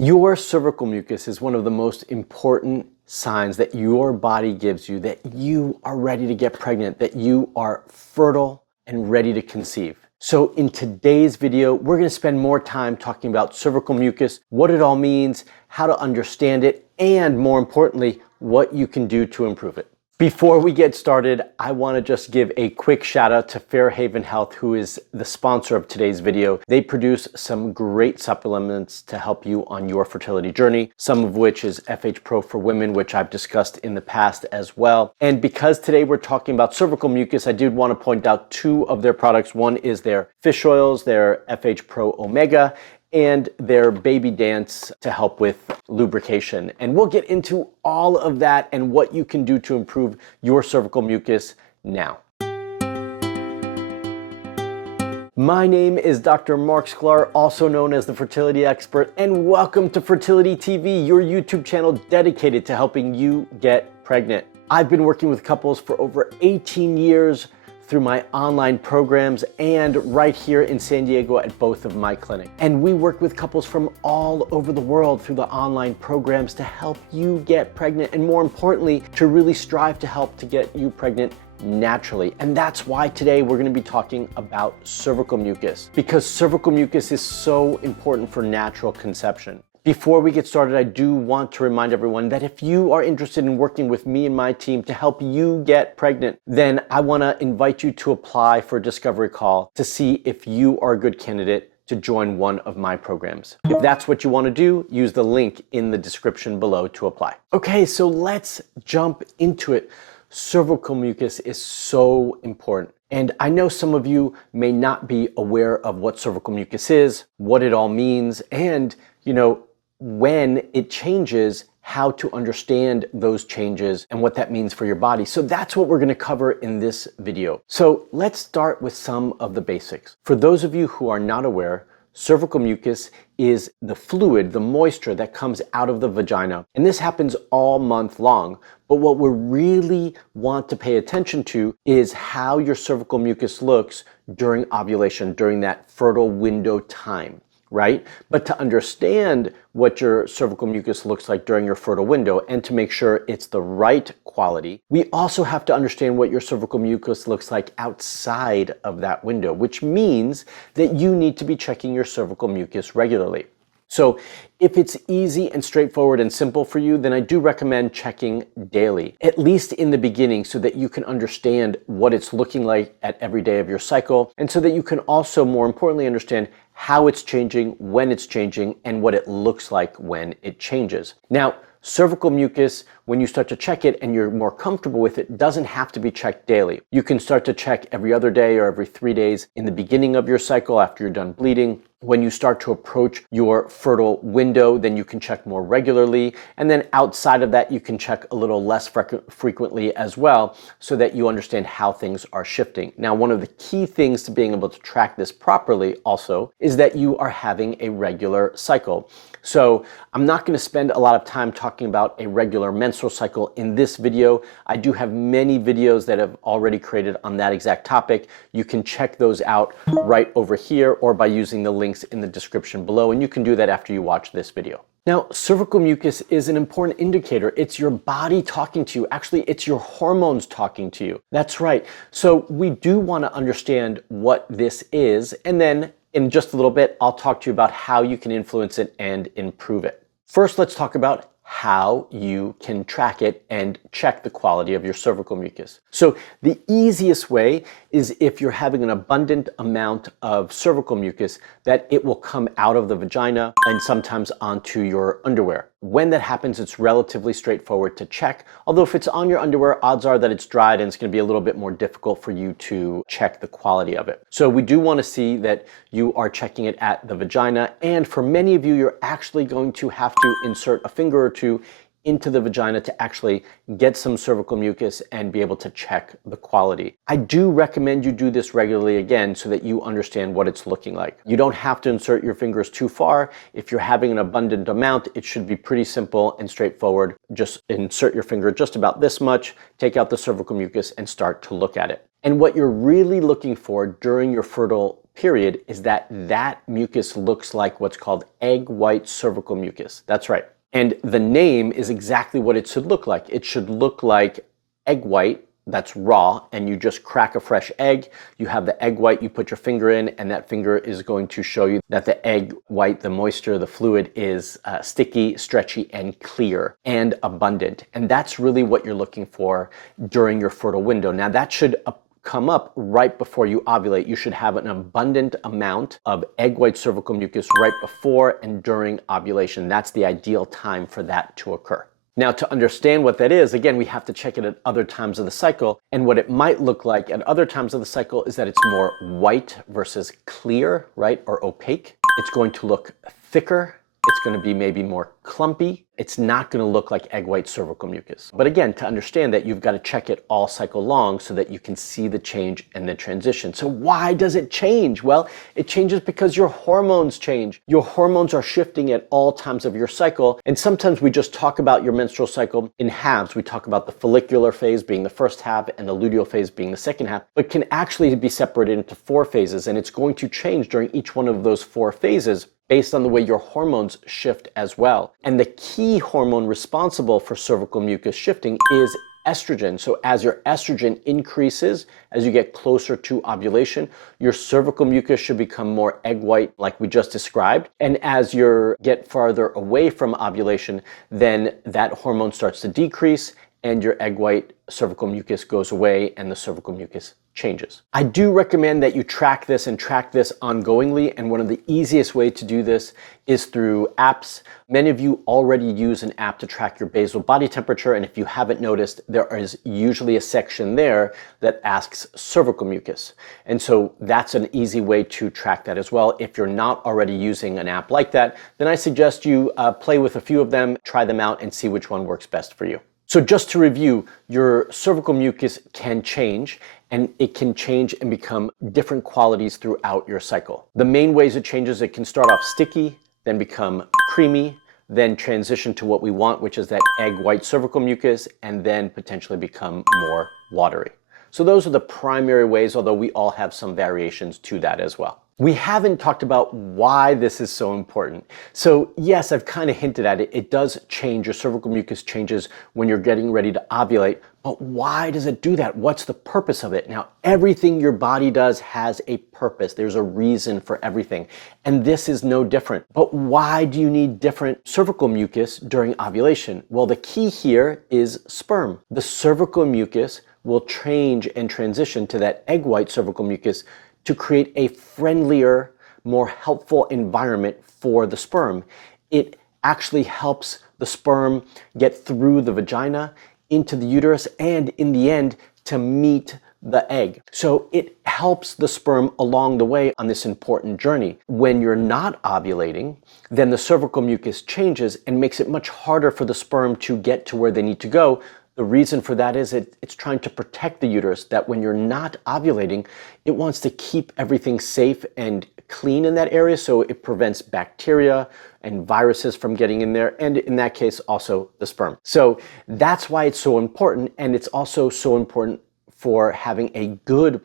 Your cervical mucus is one of the most important signs that your body gives you that you are ready to get pregnant, that you are fertile and ready to conceive. So in today's video, we're going to spend more time talking about cervical mucus, what it all means, how to understand it, and more importantly, what you can do to improve it. Before we get started, I want to just give a quick shout out to Fairhaven Health, who is the sponsor of today's video. They produce some great supplements to help you on your fertility journey, some of which is FH Pro for women, which I've discussed in the past as well. And because today we're talking about cervical mucus, I did want to point out two of their products. One is their fish oils, their FH Pro Omega, and their baby dance to help with lubrication. And we'll get into all of that and what you can do to improve your cervical mucus now. My name is Dr. Marc Sklar, also known as the Fertility Expert, and welcome to Fertility TV, your YouTube channel dedicated to helping you get pregnant. I've been working with couples for over 18 years through my online programs and right here in San Diego at both of my clinics. And we work with couples from all over the world through the online programs to help you get pregnant, and more importantly, to really strive to help to get you pregnant naturally. And that's why today we're going to be talking about cervical mucus, because cervical mucus is so important for natural conception. Before we get started, I do want to remind everyone that if you are interested in working with me and my team to help you get pregnant, then I want to invite you to apply for a discovery call to see if you are a good candidate to join one of my programs. If that's what you want to do, use the link in the description below to apply. Okay, so let's jump into it. Cervical mucus is so important. And I know some of you may not be aware of what cervical mucus is, what it all means, and when it changes, how to understand those changes and what that means for your body. So that's what we're going to cover in this video. So let's start with some of the basics. For those of you who are not aware, cervical mucus is the fluid, the moisture that comes out of the vagina. And this happens all month long. But what we really want to pay attention to is how your cervical mucus looks during ovulation, during that fertile window time, right? But to understand what your cervical mucus looks like during your fertile window and to make sure it's the right quality, we also have to understand what your cervical mucus looks like outside of that window, which means that you need to be checking your cervical mucus regularly. So if it's easy and straightforward and simple for you, then I do recommend checking daily, at least in the beginning, so that you can understand what it's looking like at every day of your cycle, and so that you can also, more importantly, understand how it's changing, when it's changing, and what it looks like when it changes. Now, cervical mucus, when you start to check it and you're more comfortable with it, doesn't have to be checked daily. You can start to check every other day or every 3 days in the beginning of your cycle after you're done bleeding. When you start to approach your fertile window, then you can check more regularly. And then outside of that, you can check a little less frequently as well, so that you understand how things are shifting. Now, one of the key things to being able to track this properly also is that you are having a regular cycle. So I'm not going to spend a lot of time talking about a regular menstrual cycle in this video. I do have many videos that have already created on that exact topic. You can check those out right over here or by using the links in the description below, and you can do that after you watch this video. Now, cervical mucus is an important indicator. It's your body talking to you. Actually, it's your hormones talking to you. That's right. So we do want to understand what this is, and then in just a little bit, I'll talk to you about how you can influence it and improve it. First, let's talk about how you can track it and check the quality of your cervical mucus. So the easiest way is if you're having an abundant amount of cervical mucus, that it will come out of the vagina and sometimes onto your underwear. When that happens, it's relatively straightforward to check. Although if it's on your underwear, odds are that it's dried and it's going to be a little bit more difficult for you to check the quality of it. So we do want to see that you are checking it at the vagina. And for many of you, you're actually going to have to insert a finger or two into the vagina to actually get some cervical mucus and be able to check the quality. I do recommend you do this regularly again so that you understand what it's looking like. You don't have to insert your fingers too far. If you're having an abundant amount, it should be pretty simple and straightforward. Just insert your finger just about this much, take out the cervical mucus and start to look at it. And what you're really looking for during your fertile period is that that mucus looks like what's called egg white cervical mucus. That's right. And the name is exactly what it should look like. It should look like egg white that's raw, and you just crack a fresh egg. You have the egg white, you put your finger in, and that finger is going to show you that the egg white, the moisture, the fluid is sticky, stretchy, and clear and abundant. And that's really what you're looking for during your fertile window. Now that should come up right before you ovulate. You should have an abundant amount of egg white cervical mucus right before and during ovulation. That's the ideal time for that to occur. Now, to understand what that is, again, we have to check it at other times of the cycle. And what it might look like at other times of the cycle is that it's more white versus clear, right, or opaque. It's going to look thicker. It's going to be maybe more clumpy. It's not going to look like egg white cervical mucus. But again, to understand that, you've got to check it all cycle long so that you can see the change and the transition. So why does it change? Well, it changes because your hormones change. Your hormones are shifting at all times of your cycle. And sometimes we just talk about your menstrual cycle in halves. We talk about the follicular phase being the first half and the luteal phase being the second half, but can actually be separated into 4 phases. And it's going to change during each one of those 4 phases based on the way your hormones shift as well. And the key hormone responsible for cervical mucus shifting is estrogen. So as your estrogen increases, as you get closer to ovulation, your cervical mucus should become more egg white like we just described. And as you get farther away from ovulation, then that hormone starts to decrease and your egg white cervical mucus goes away and the cervical mucus changes. I do recommend that you track this ongoingly, and one of the easiest ways to do this is through apps. Many of you already use an app to track your basal body temperature, and if you haven't noticed, there is usually a section there that asks cervical mucus. And so that's an easy way to track that as well. If you're not already using an app like that, then I suggest you play with a few of them, try them out, and see which one works best for you. So just to review, your cervical mucus can change, and it can change and become different qualities throughout your cycle. The main ways it changes, it can start off sticky, then become creamy, then transition to what we want, which is that egg white cervical mucus, and then potentially become more watery. So those are the primary ways, although we all have some variations to that as well. We haven't talked about why this is so important. So yes, I've kind of hinted at it. It does change. Your cervical mucus changes when you're getting ready to ovulate. But why does it do that? What's the purpose of it? Now, everything your body does has a purpose. There's a reason for everything. And this is no different. But why do you need different cervical mucus during ovulation? Well, the key here is sperm. The cervical mucus will change and transition to that egg white cervical mucus to create a friendlier, more helpful environment for the sperm. It actually helps the sperm get through the vagina, into the uterus, and in the end, to meet the egg. So it helps the sperm along the way on this important journey. When you're not ovulating, then the cervical mucus changes and makes it much harder for the sperm to get to where they need to go. The reason for that is it's trying to protect the uterus, that when you're not ovulating, it wants to keep everything safe and clean in that area, so it prevents bacteria and viruses from getting in there, and in that case, also the sperm. So that's why it's so important, and it's also so important for having a good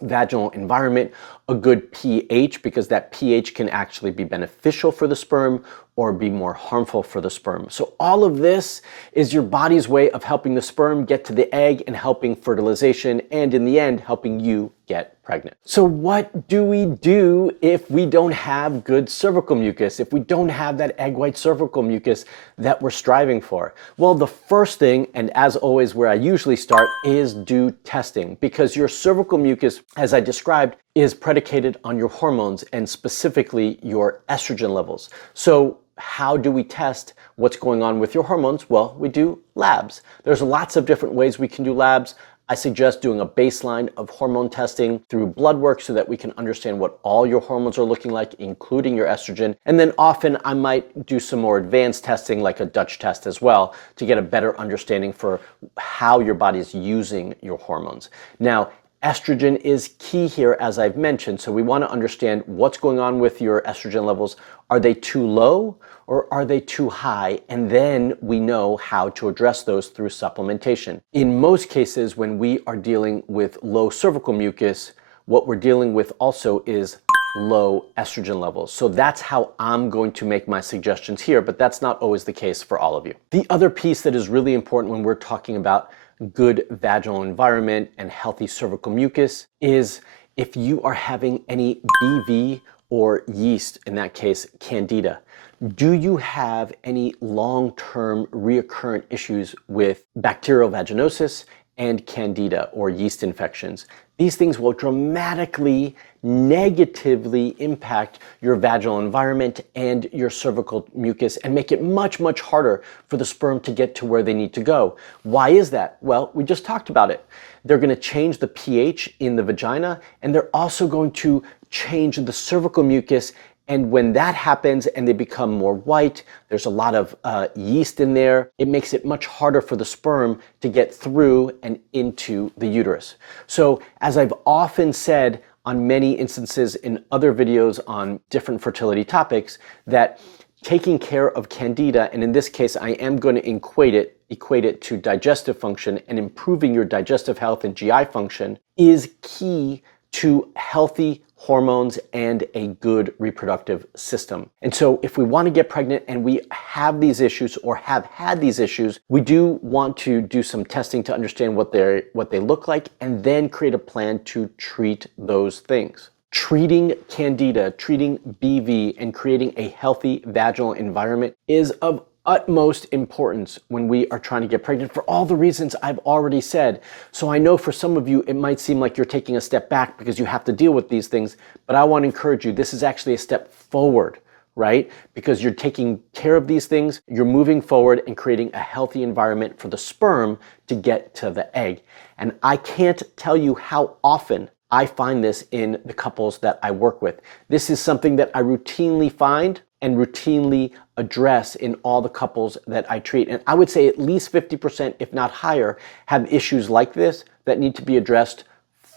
vaginal environment, a good pH, because that pH can actually be beneficial for the sperm or be more harmful for the sperm. So all of this is your body's way of helping the sperm get to the egg and helping fertilization, and in the end, helping you get pregnant. So what do we do if we don't have good cervical mucus, if we don't have that egg white cervical mucus that we're striving for? Well, the first thing, and as always where I usually start, is do testing, because your cervical mucus, as I described, is predicated on your hormones and specifically your estrogen levels. So how do we test what's going on with your hormones? Well, we do labs. There's lots of different ways we can do labs. I suggest doing a baseline of hormone testing through blood work so that we can understand what all your hormones are looking like, including your estrogen. And then often I might do some more advanced testing, like a Dutch test as well, to get a better understanding for how your body is using your hormones. Now, estrogen is key here, as I've mentioned, so we want to understand what's going on with your estrogen levels. Are they too low or are they too high? And then we know how to address those through supplementation. In most cases, when we are dealing with low cervical mucus, what we're dealing with also is low estrogen levels. So that's how I'm going to make my suggestions here, but that's not always the case for all of you. The other piece that is really important when we're talking about good vaginal environment and healthy cervical mucus is if you are having any BV or yeast, in that case, candida. Do you have any long-term recurrent issues with bacterial vaginosis and candida or yeast infections? These things will dramatically negatively impact your vaginal environment and your cervical mucus and make it much, much harder for the sperm to get to where they need to go. Why is that? Well, we just talked about it. They're going to change the pH in the vagina, and they're also going to change the cervical mucus. And when that happens and they become more white, there's a lot of yeast in there, it makes it much harder for the sperm to get through and into the uterus. So as I've often said on many instances in other videos on different fertility topics, that taking care of candida, and in this case I am going to equate it to digestive function and improving your digestive health and GI function, is key to healthy hormones and a good reproductive system. And so if we want to get pregnant and we have these issues or have had these issues, we do want to do some testing to understand what they look like and then create a plan to treat those things. Treating candida, treating BV, and creating a healthy vaginal environment is of utmost importance when we are trying to get pregnant for all the reasons I've already said. So I know for some of you, it might seem like you're taking a step back because you have to deal with these things, but I want to encourage you, this is actually a step forward, right? Because you're taking care of these things, you're moving forward and creating a healthy environment for the sperm to get to the egg. And I can't tell you how often I find this in the couples that I work with. This is something that I routinely find and routinely address in all the couples that I treat. And I would say at least 50%, if not higher, have issues like this that need to be addressed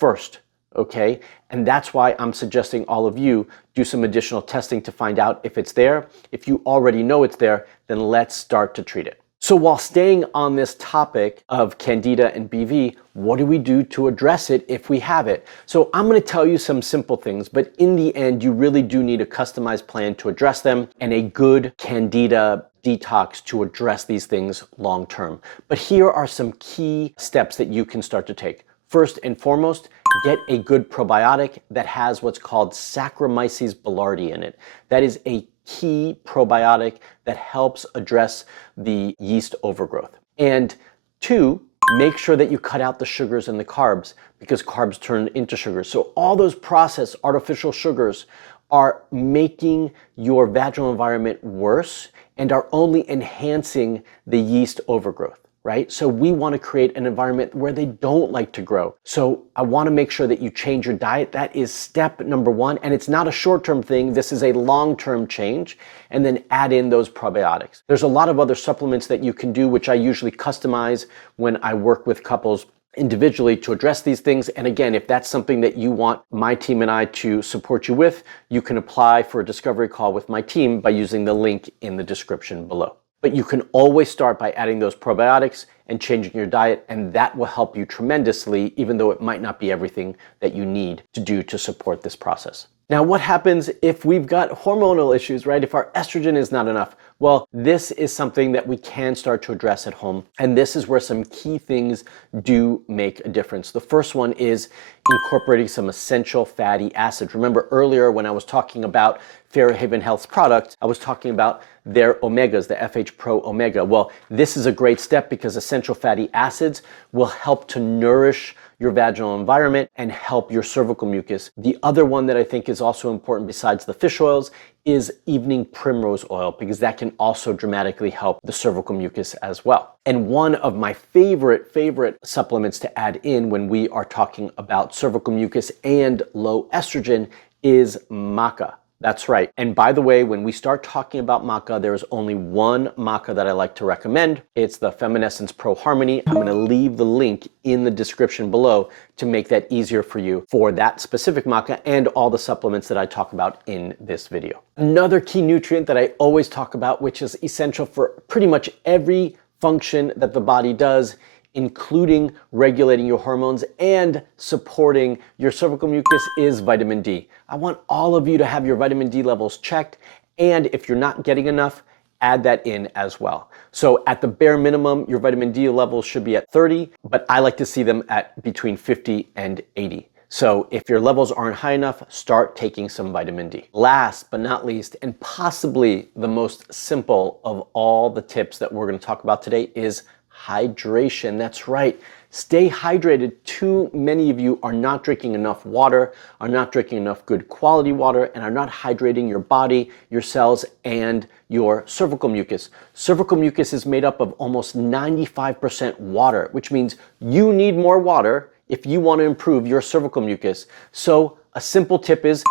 first, okay? And that's why I'm suggesting all of you do some additional testing to find out if it's there. If you already know it's there, then let's start to treat it. So while staying on this topic of candida and BV, what do we do to address it if we have it? So I'm going to tell you some simple things, but in the end, you really do need a customized plan to address them and a good candida detox to address these things long term. But here are some key steps that you can start to take. First and foremost, get a good probiotic that has what's called Saccharomyces boulardii in it. That is a key probiotic that helps address the yeast overgrowth. And two, make sure that you cut out the sugars and the carbs because carbs turn into sugars. So all those processed artificial sugars are making your vaginal environment worse and are only enhancing the yeast overgrowth. Right? So we want to create an environment where they don't like to grow. So I want to make sure that you change your diet. That is step number one. And it's not a short-term thing. This is a long-term change. And then add in those probiotics. There's a lot of other supplements that you can do, which I usually customize when I work with couples individually to address these things. And again, if that's something that you want my team and I to support you with, you can apply for a discovery call with my team by using the link in the description below. But you can always start by adding those probiotics and changing your diet, and that will help you tremendously, even though it might not be everything that you need to do to support this process. Now, what happens if we've got hormonal issues, right? If our estrogen is not enough? Well, this is something that we can start to address at home, and this is where some key things do make a difference. The first one is incorporating some essential fatty acids. Remember earlier when I was talking about Fairhaven Health's product, I was talking about their omegas, the FH Pro Omega. Well, this is a great step because essential fatty acids will help to nourish your vaginal environment and help your cervical mucus. The other one that I think is also important besides the fish oils is evening primrose oil, because that can also dramatically help the cervical mucus as well. And one of my favorite supplements to add in when we are talking about cervical mucus and low estrogen is maca. That's right. And by the way, when we start talking about maca, there is only one maca that I like to recommend. It's the Feminescence Pro Harmony. I'm going to leave the link in the description below to make that easier for you for that specific maca and all the supplements that I talk about in this video. Another key nutrient that I always talk about, which is essential for pretty much every function that the body does, including regulating your hormones and supporting your cervical mucus, is vitamin D. I want all of you to have your vitamin D levels checked, and if you're not getting enough, add that in as well. So at the bare minimum, your vitamin D levels should be at 30, but I like to see them at between 50 and 80. So if your levels aren't high enough, start taking some vitamin D. Last but not least, and possibly the most simple of all the tips that we're going to talk about today, is hydration. That's right. Stay hydrated. Too many of you are not drinking enough water, are not drinking enough good quality water, and are not hydrating your body, your cells, and your cervical mucus. Cervical mucus is made up of almost 95% water, which means you need more water if you want to improve your cervical mucus. So a simple tip is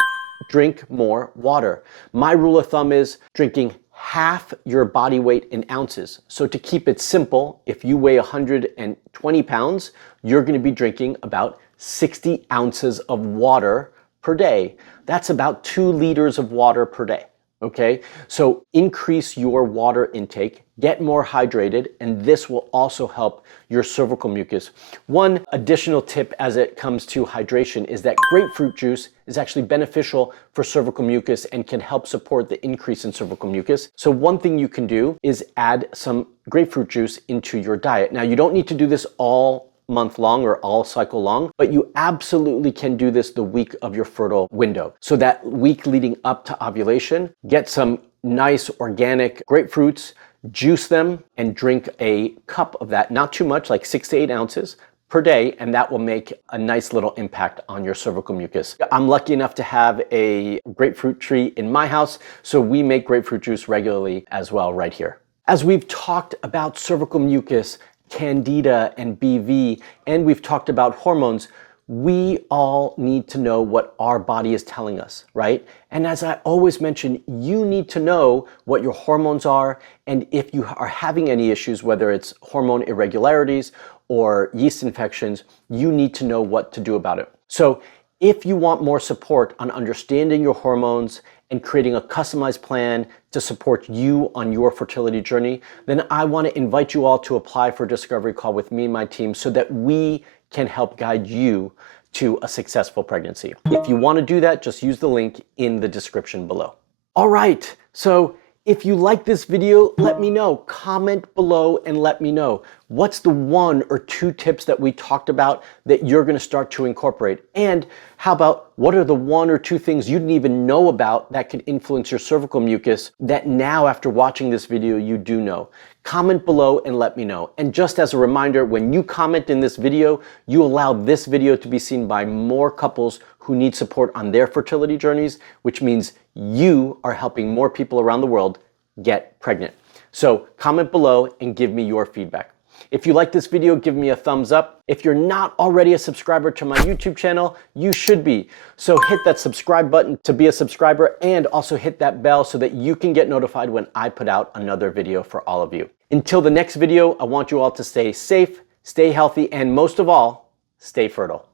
drink more water. My rule of thumb is drinking half your body weight in ounces. So to keep it simple, if you weigh 120 pounds, you're going to be drinking about 60 ounces of water per day. That's about 2 liters of water per day. Okay, so increase your water intake, get more hydrated, and this will also help your cervical mucus. One additional tip as it comes to hydration is that grapefruit juice is actually beneficial for cervical mucus and can help support the increase in cervical mucus. So one thing you can do is add some grapefruit juice into your diet. Now, you don't need to do this all month long or all cycle long, but you absolutely can do this the week of your fertile window. So that week leading up to ovulation, get some nice organic grapefruits, juice them, and drink a cup of that, not too much, like 6 to 8 ounces per day, and that will make a nice little impact on your cervical mucus. I'm lucky enough to have a grapefruit tree in my house, so we make grapefruit juice regularly as well right here. As we've talked about cervical mucus, Candida and BV, and we've talked about hormones, we all need to know what our body is telling us, right? And as I always mention, you need to know what your hormones are, and if you are having any issues, whether it's hormone irregularities or yeast infections, you need to know what to do about it. So if you want more support on understanding your hormones and creating a customized plan to support you on your fertility journey, then I want to invite you all to apply for a discovery call with me and my team so that we can help guide you to a successful pregnancy. If you want to do that, just use the link in the description below. All right, so if you like this video, let me know. Comment below and let me know. What's the 1 or 2 tips that we talked about that you're going to start to incorporate? And how about what are the 1 or 2 things you didn't even know about that could influence your cervical mucus that now after watching this video you do know? Comment below and let me know. And just as a reminder, when you comment in this video, you allow this video to be seen by more couples who need support on their fertility journeys, which means you are helping more people around the world get pregnant. So comment below and give me your feedback. If you like this video, give me a thumbs up. If you're not already a subscriber to my YouTube channel, you should be. So hit that subscribe button to be a subscriber, and also hit that bell so that you can get notified when I put out another video for all of you. Until the next video, I want you all to stay safe, stay healthy, and most of all, stay fertile.